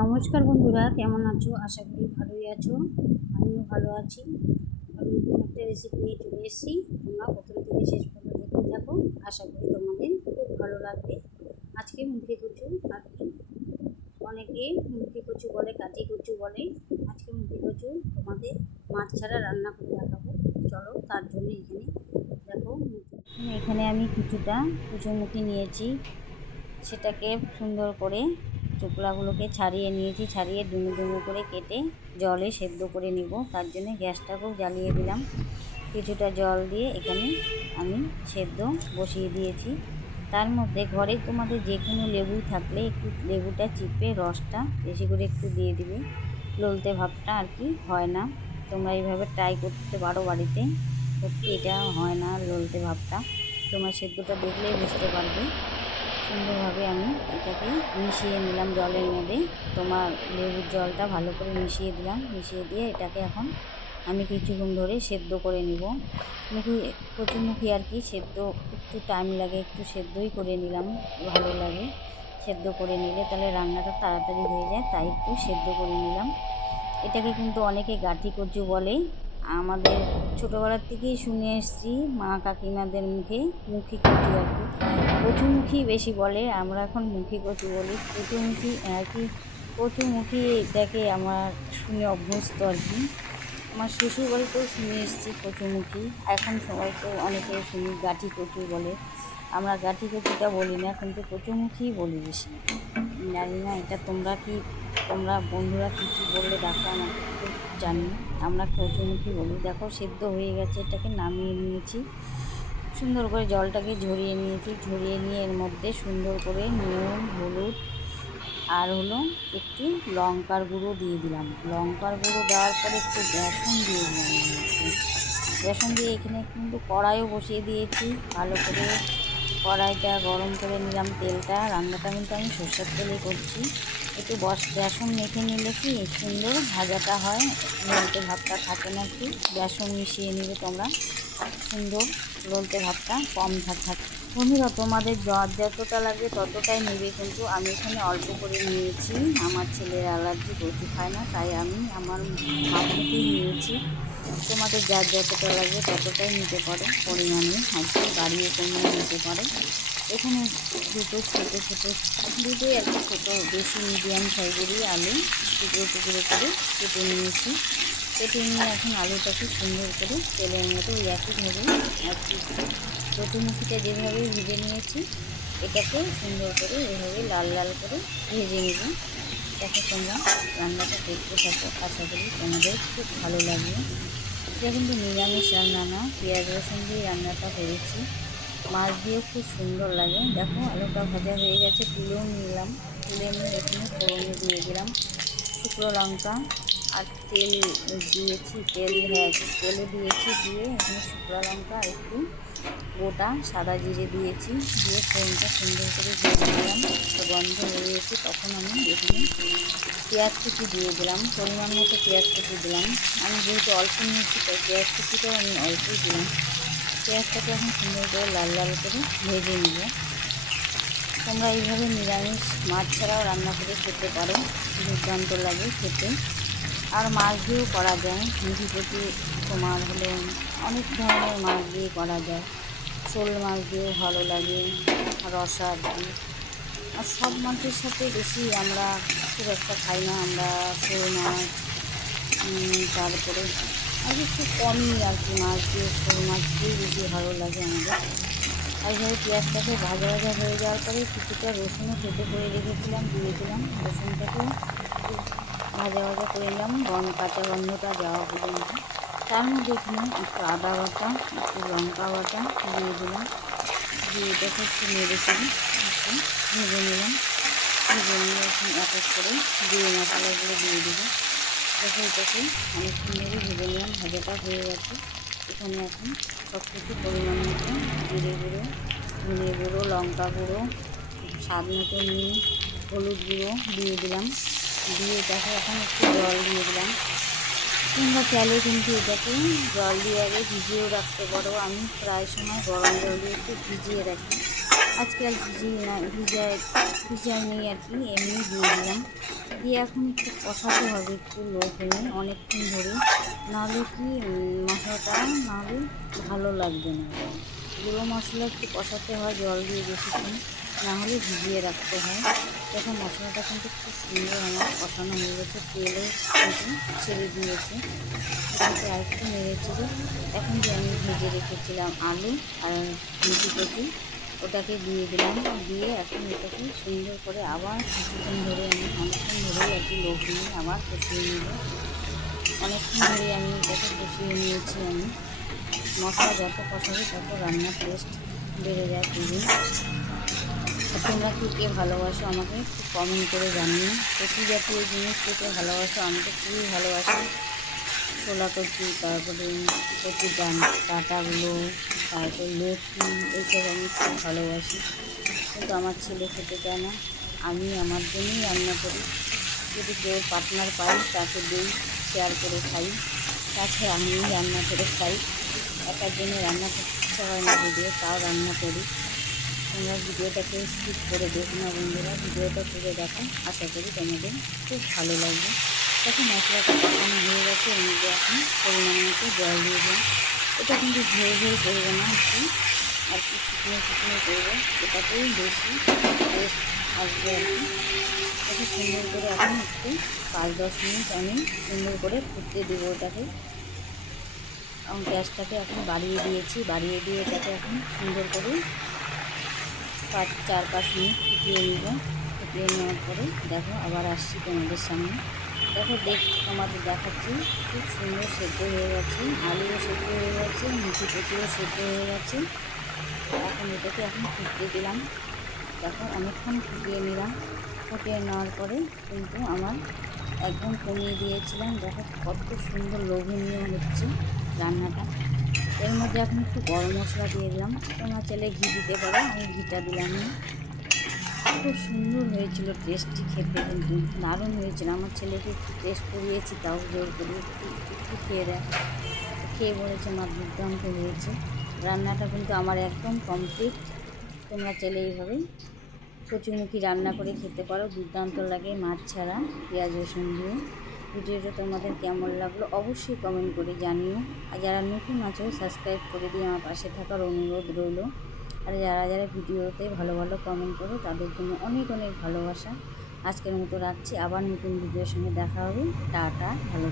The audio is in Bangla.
নমস্কার বন্ধুরা, কেমন আছো? আশা করি ভালোই আছো। আমিও ভালো আছি। আমি একটা রেসিপি নিয়ে চলে এসেছি। তোমরা প্রথম থেকে শেষ পর্যন্ত দেখতে থাকো। আশা করি তোমাদের খুব ভালো লাগবে। আজকে মুখে কচু আর অনেকে মুখে কচু বলে কাটি কচু বলে। আজকে মুখে কচু তোমাদের মাছ ছাড়া রান্না করে দেখাবো। চলো তার জন্য এখানে দেখো। এখানে আমি কিছুটা কুচুমুখি নিয়েছি। সেটাকে সুন্দর করে চোকলাগুলোকে ছাড়িয়ে নিয়েছি, ছাড়িয়ে ডুমো ডুমু করে কেটে জলে সেদ্ধ করে নিব। তার জন্য গ্যাসটাকেও জ্বালিয়ে দিলাম। কিছুটা জল দিয়ে এখানে আমি সেদ্ধ বসিয়ে দিয়েছি। তার মধ্যে ঘরে তোমাদের যে কোনো লেবু থাকলে একটু লেবুটা চিপে, রসটা বেশি করে একটু দিয়ে দিবে। ললতে ভাবটা আর কি হয় না। তোমরা এইভাবে ট্রাই করতে পারো বাড়িতে। সত্যি এটা হয় না ললতে ভাবটা। তোমার সেদ্ধটা দেখলেই বুঝতে পারবে। সুন্দরভাবে আমি এটাকে মিশিয়ে নিলাম জলের মধ্যে। তোমার লেবুর জলটা ভালো করে মিশিয়ে দিলাম। মিশিয়ে দিয়ে এটাকে এখন আমি কিছুক্ষণ ধরে সেদ্ধ করে নিব। মুখি কচুমুখি আর কি সেদ্ধ, একটু টাইম লাগে, একটু সেদ্ধই করে নিলাম, ভালো লাগে। সেদ্ধ করে নিলে তাহলে রান্নাটা তাড়াতাড়ি হয়ে যায়, তাই একটু সেদ্ধ করে নিলাম। এটাকে কিন্তু অনেকে গাঠি কচু বলে। আমাদের ছোটোবেলার থেকেই শুনে এসেছি মা কাকিমাদের মুখে মুখী কচু আর কি। কচুমুখী বেশি বলে, আমরা এখন মুখী কচু বলি। কচুমুখী আর কি কচুমুখী এটাকে আমার শুনে অভ্যস্ত আর কি। আমার শ্বশুর বাড়িতেও শুনে এসেছি কচুমুখী, এখন সবাই তো অনেকে শুনি গাঠি কচু বলে। আমরা গাঠি কচুটা বলি না, কিন্তু কচুমুখী বলি বেশি। জানি না, এটা তোমরা কি, তোমরা বন্ধুরা কী কী বললে দেখো আমাকে জানি। আমরা কচুমুখী বলি। দেখো, সেদ্ধ হয়ে গেছে, এটাকে নামিয়ে নিয়েছি। সুন্দর করে জলটাকে ঝরিয়ে নিয়েছি। ঝরিয়ে নিয়ে এর মধ্যে সুন্দর করে নুন, হলুদ আর হলো একটু লঙ্কার গুঁড়ো দিয়ে দিলাম। লঙ্কার গুঁড়ো দেওয়ার পরে একটু বেসন দিয়ে দিলাম। বেসন দিয়ে এখানে কিন্তু কড়াইও বসিয়ে দিয়েছি। ভালো করে কড়াইটা গরম করে নিলাম তেলটা। রান্নাটা কিন্তু আমি সর্ষের তেলে করছি। একটু বস বেসন মেখে নিলে কি সুন্দর ভাজাটা হয়? লোলতে ভাতটা থাকে না কি বেসন মিশিয়ে নিবে তোমরা সুন্দর লোলতে ভাতটা কম থাকে। বন্ধুরা, তোমাদের জ্বর যতটা লাগবে ততটাই নেবে, কিন্তু আমি এখানে অল্প করে নিয়েছি। আমার ছেলের অ্যালার্জি কচু খায় না, তাই আমি আমার মাপমতেই নিয়েছি। তোমাদের যার যতটা লাগবে ততটাই নিতে পারো। পরিমাণে হয়তো বাড়িয়ে কমিয়ে নিতে পারো। এখানে দুটো ছোটো ছোটো দুটোই একটা ছোটো, বেশি মিডিয়াম সাইজেরই আলু। টুকরো টুকরো করে কেটে নিয়েছি। কেটে নিয়ে এখন আলুটাকে সুন্দর করে তেলের মতো ওই একইভাবে প্রতিমুখীটা যেভাবে ভেজে নিয়েছি এটাকেও সুন্দর করে এভাবে লাল লাল করে ভেজে নেব। দেখো তোমরা রান্নাটা দেখতে থাকো। আশা করি তোমাদের খুব ভালো লাগবে। এটা কিন্তু নিরামিষ রান্না না, পেঁয়াজ রসুন দিয়ে রান্নাটা করেছি। মাছ দিয়ে খুব সুন্দর লাগে। দেখো, আলুটা ভাজা হয়ে গেছে, তুলেও নিলাম। তুলে নিয়ে এখানে ফোড়নে দিয়ে দিলাম। শুকনো লঙ্কা আর তেল দিয়েছি, তেল হ্যাঁ তেলে দিয়েছি দিয়ে এখানে শুকনো লঙ্কা আর একটু গোটা সাদা জিরে দিয়েছি। দিয়ে ফোনটা সুন্দর করে দিয়ে দিলাম গন্ধ হয়ে গেছে তখন আমি এখানে পেঁয়াজ কুচি দিয়ে দিলাম। পরিমাণ মতো পেঁয়াজ কুচি দিলাম। আমি যেহেতু অল্প নিয়েছি, তাই পেঁয়াজ কুচিটাও আমি অল্পই দিলাম। পেঁয়াজটাকে এখন সুন্দর করে লাল লাল করে ভেজে নিব। তোমরা এইভাবে নিরামিষ মাছ ছাড়াও রান্না করে খেতে পারো, দুর্দান্ত লাগে খেতে। আর মাছ দিয়েও করা যায় মুখি প্রতি তোমার হলে অনেক ধরনের মাছ দিয়ে করা যায়। শোল মাছ দিয়েও ভালো লাগে, রসা দিয়ে আর সব মাছের সাথে বেশি আমরা খুব একটা খাই না, আমরা শোল মাছ তারপরে আর একটু কমই আর কি, মাছ দিয়ে শোল মাছ দিয়েই বেশি ভালো লাগে আমাদের। আর এইভাবে পেঁয়াজটাকে ভাজা ভাজা হয়ে যাওয়ার পরে কিছুটা রসুনও কেটে করে রেখেছিলাম দিয়ে দিলাম রসুনটাকে। ভাজা ভাজা করে নিলাম গন কাঁচা গন্ধটা যাওয়া পর্যন্ত তার মধ্যে এখানে একটু আদা বাটা, একটু লঙ্কা বাটা দিয়ে দিলাম। দিয়ে এটাকে একটু চেড়ে একটু ভেজে নিলাম। ভেজে নিয়ে এখন এক এক করে দিয়ে মশলাগুলো দিয়ে দেবো দেখো এটাকে অনেকক্ষণ ধরে ভেজে নিলাম, ভাজাটা হয়ে গেছে। এখানে এখন সব কিছু পরিমাণ মতো জিরে গুঁড়ো, ধনে গুঁড়ো, লঙ্কা গুঁড়ো, স্বাদ মতো নিয়ে হলুদ গুঁড়ো দিয়ে দিলাম। দিয়ে এটাকে এখন একটু জল দিয়ে দিলাম। তোমরা চাইলে কিন্তু এটাকে জল দিয়ে আগে ভিজিয়েও রাখতে পারো। আমি প্রায় সময় গরম জল দিয়ে একটু ভিজিয়ে রাখি। আজকাল ভিজিয়ে না, ভিজায় ভিজায় নেই আর কি, এমনি দিয়ে দিলাম। দিয়ে এখন একটু কষাতে হবে একটু লো ফ্লেমে অনেকক্ষণ ধরে। নাহলে কি মশলাটা নাহলে ভালো লাগবে না। গুঁড়ো মশলা একটু কষাতে হয়, জল দিয়ে বেশিক্ষণ না হলে ভিজিয়ে রাখতে হয়। দেখো মশলাটা কিন্তু খুব সুন্দর আমার কষানো হয়ে গেছে, তেলও কিন্তু ছেড়ে দিয়েছে। এটাকে আরেকটু নেড়েছিল এখন যে আমি ভেজে রেখেছিলাম আলু আর মিঠি কচি ওটাকে দিয়ে দিলাম। দিয়ে এখন এটাকে সুন্দর করে আবার কিছুক্ষণ ধরে আমি অনেকক্ষণ ধরেই আর কি লোক নিয়ে আবার কষিয়ে নিব। অনেকক্ষণ ধরে আমি এটাকে কষিয়ে নিয়েছি আমি। মশলা যত কষাবে তত রান্নার টেস্ট বেড়ে যায় খুবই তোমরা কী কে ভালোবাসো আমাকে কমেন্ট করে জানিও। কচি জাতীয় জিনিস খেতে ভালোবাসো, আমাকে খুবই ভালোবাসি। ছোলা কচি, তারপরে কচি ডান ডাঁটাগুলো তারপর লতি এইসব আমি খুব ভালোবাসি। কিন্তু আমার ছেলে খেতে চায় না। আমি আমার জন্যই রান্না করি। যদি কেউ পার্টনার পাই, তাকে দিই, শেয়ার করে খাই। তাছাড়া আমি রান্না করে খাই। একার জন্য রান্না করতে ইচ্ছা হয় না ভিডিও তাও রান্না করি। তোমরা ভিডিওটাকে স্কিপ করে দেখো না বন্ধুরা। ভিডিওটা পুরো দেখো। আশা করি তোমাদের খুব ভালো লাগবে। তখন মশলাটা কষানো হয়ে গেছে এর মধ্যে এখন পরিমাণ মতো জল দিয়ে দিলাম। এটা কিন্তু ঝেড়ে ঝেড়ে করবে না একটু আর কি শুকনো শুকনো করবে এটাতেই বেশি টেস্ট আসবে আর কি। এটা সুন্দর করে এখন একটু পাঁচ দশ মিনিট আমি সুন্দর করে ফুটতে দেবো ওটাকে। এবং গ্যাসটাকে এখন বাড়িয়ে দিয়েছি বাড়িয়ে দিয়ে এটাকে এখন সুন্দর করে পাঁচ চার পাঁচ মিনিট ফুটিয়ে নিব। ফুটিয়ে নেওয়ার পরে দেখো আবার আসছি তোমাদের সামনে। দেখো, দেখ, তোমাদের দেখাচ্ছি। খুব সুন্দর সেদ্ধ হয়ে গেছে। আলুও সেদ্ধ হয়ে গেছে মুখি কচুও সেদ্ধ হয়ে গেছে। এখন এটাকে এখন ফুটিয়ে দিলাম। দেখো, অনেকক্ষণ ফুটিয়ে নিলাম। ফুটিয়ে নেওয়ার পরে কিন্তু আমার একদম কমিয়ে দিয়েছিলাম। দেখো, কত সুন্দর লোভনীয় হচ্ছে রান্নাটা। এর মধ্যে এখন একটু গরম মশলা দিয়ে দিলাম। তোমরা চাইলে ঘি দিতে পারো, আমি ঘিটা দিলাম না। খুব সুন্দর হয়েছিল টেস্টটি খেতে, কিন্তু দারুণ হয়েছিল। আমার ছেলেকে টেস্ট করিয়েছি, তাও জোর করে একটু খেয়ে দেয় খেয়ে বলেছে, মা, দুর্দান্ত হয়েছে। রান্নাটা কিন্তু আমার একদম কমপ্লিট তোমরা চাইলে এইভাবে কচুমুখি রান্না করে খেতে পারো। দুর্দান্ত লাগে মাছ ছাড়া পেঁয়াজ, রসুন দিয়ে। ভিডিওটা তোমাদের কেমন লাগল অবশ্যই কমেন্ট করে জানিও। আর যারা নতুন আছো সাবস্ক্রাইব করে দিয়ে আমার পাশে থাকার অনুরোধ রইল। আর যারা যারা ভিডিওতে ভালো ভালো কমেন্ট করে, তাদের জন্য অনেক অনেক ভালোবাসা। আজকের মতো রাখছি। আবার নতুন ভিডিওর সঙ্গে দেখা হবে। টাটা, ভালো